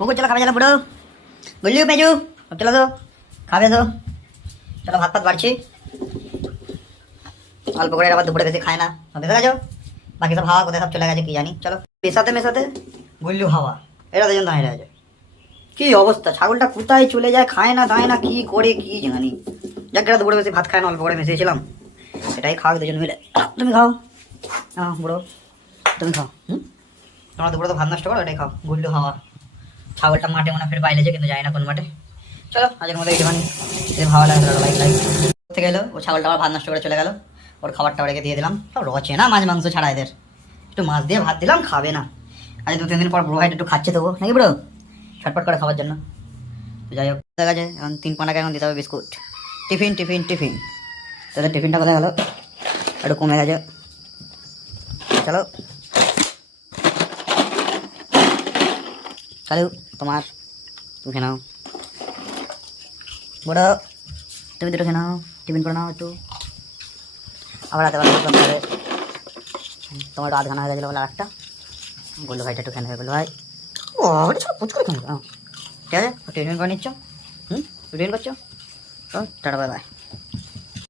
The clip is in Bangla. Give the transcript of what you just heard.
পুকুর চলো খাবে চলো বুড়ো গুল্লু পেজু সব চলো তো খাবে তো চলো ভাত বাড়ছি অল্প করে আবার দুপুরে বেশি খায় না দেখে গেছো বাকি সব হাওয়া কোথায় সব চলে গেছে কি জানি চলো মেশাতে মেশাতে গুল্লু হাওয়া এরা দুজন দাঁড়িয়ে আছে কি অবস্থা ছাগলটা কোথায় চলে যায় খায় না দায় না কি করে কি জানি যাক এরা দুপুরে বেশি ভাত খায় না অল্প করে মিশিয়েছিলাম এটাই খাওয়া দুজন মিলে তুমি খাও হ্যাঁ বুড়ো তুমি খাও তোমরা দুপুরে তো ভাত নষ্ট করো এটাই খাও গুল্লু হাওয়া ছাগলটা মাঠে মনে ফের বাইরেছে কিন্তু যায় না কোন মাঠে চলো আজকের মধ্যে একটুখানি যদি ভালো লাগে লাইক লাইক থেকে এলো ও ছাগলটা আবার ভাত নষ্ট করে চলে গেল ওর খাবারটা ওকে দিয়ে দিলাম সব রচে না মাছ মাংস ছাড়া এদের একটু মাছ দিয়ে ভাত দিলাম খাবে না আজ 2-3 দিন পর ব্রো ভাইট একটু খাচ্ছে তবু নাকি ব্রো ছটপট করে খাওয়ার জন্য তো যাই হোক দেখা যায় এখন 3 টাকা এখন দিতে হবে বিস্কুট টিফিন টিফিন টিফিন তাদের টিফিনটা কোথায় গেলো একটু কমে গেছে চলো চলো তোমার তুমি খেয়ে নাও বড় তুমি দুটো খেয়ে নাও টিফিন করে নাও একটু আবার রাতে বেলা খাবে তোমার একটু 1/2 ঘন্টা হয়ে গেছিলো বলে আরেকটা বললো ভাইটা একটু খেয়ে নেবে বললো ভাই ও পুচ করে খেয়ে ঠিক আছে টিফিন করে নিচ্ছ টিফিন করছো টাটা বাই বাই